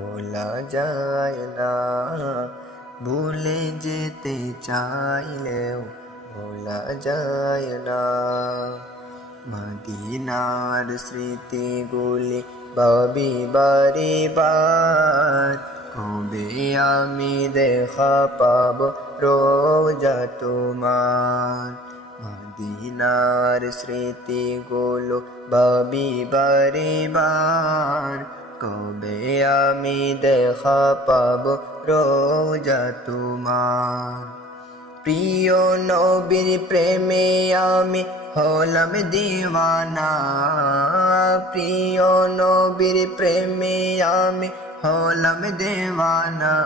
ভোলা যায় না। ভুলে যেতে চাইলেও ভোলা যায় না। মদিনার স্মৃতিগুলি ভাবি বারে বার। কবে আমি দেখা পাব রোজা তোমার? মদিনার স্মৃতিগুলো ভাবি বারে বার। কবে আমি দেখা পাব রোজা তোমার? প্রিয় নবীর প্রেমে আমি হলাম দিওয়ানা। প্রিয় নবীর প্রেমে আমি হলাম দেওয়ানা।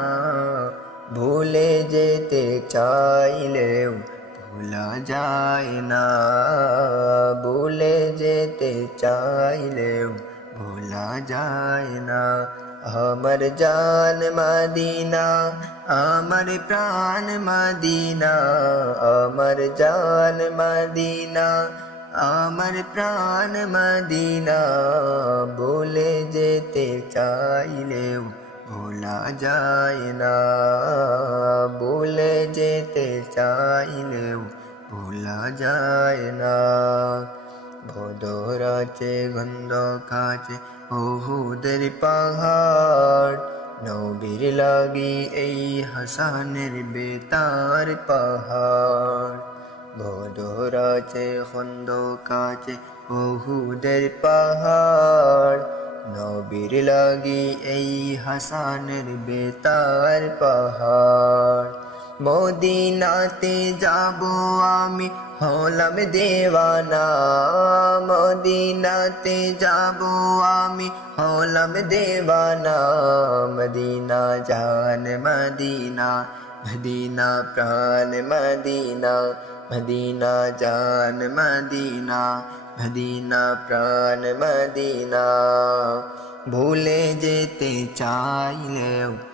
ভুলে যেতে চাইলেও ভোলা যায় না। ভুলে যেতে চাইলেও ভোলা যায় না। আমার জান মাদিনা, আমার প্রাণ মাদিনা, আমার জান মাদিনা, আমার প্রাণ মাদিনা। বলে যেতে চাইলেও ভোলা যায় না। বলে যেতে চাইলেও ভোলা যায় না। ভদরাচে গন্ধ কাছে বহুদের পাহাড়। নবীর লাগি এই হাসানের বেতার পাহাড়। ভদরাচে খন্দ কাছে বহুদের পাহাড়। নবীর লাগি এই হাসানের বেতার পাহাড়। মদিনাতে যাব আমি। হলাম দেওয়ানা, মদিনাতে যাব আমি। হলাম দেওয়ানা, মদিনা জান মদিনা মদিনা প্রাণ মদিনা মদিনা জান মদিনা মদিনা প্রাণ মদিনা। ভুলে যেতে চাইলেও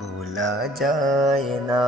ভোলা যায় না।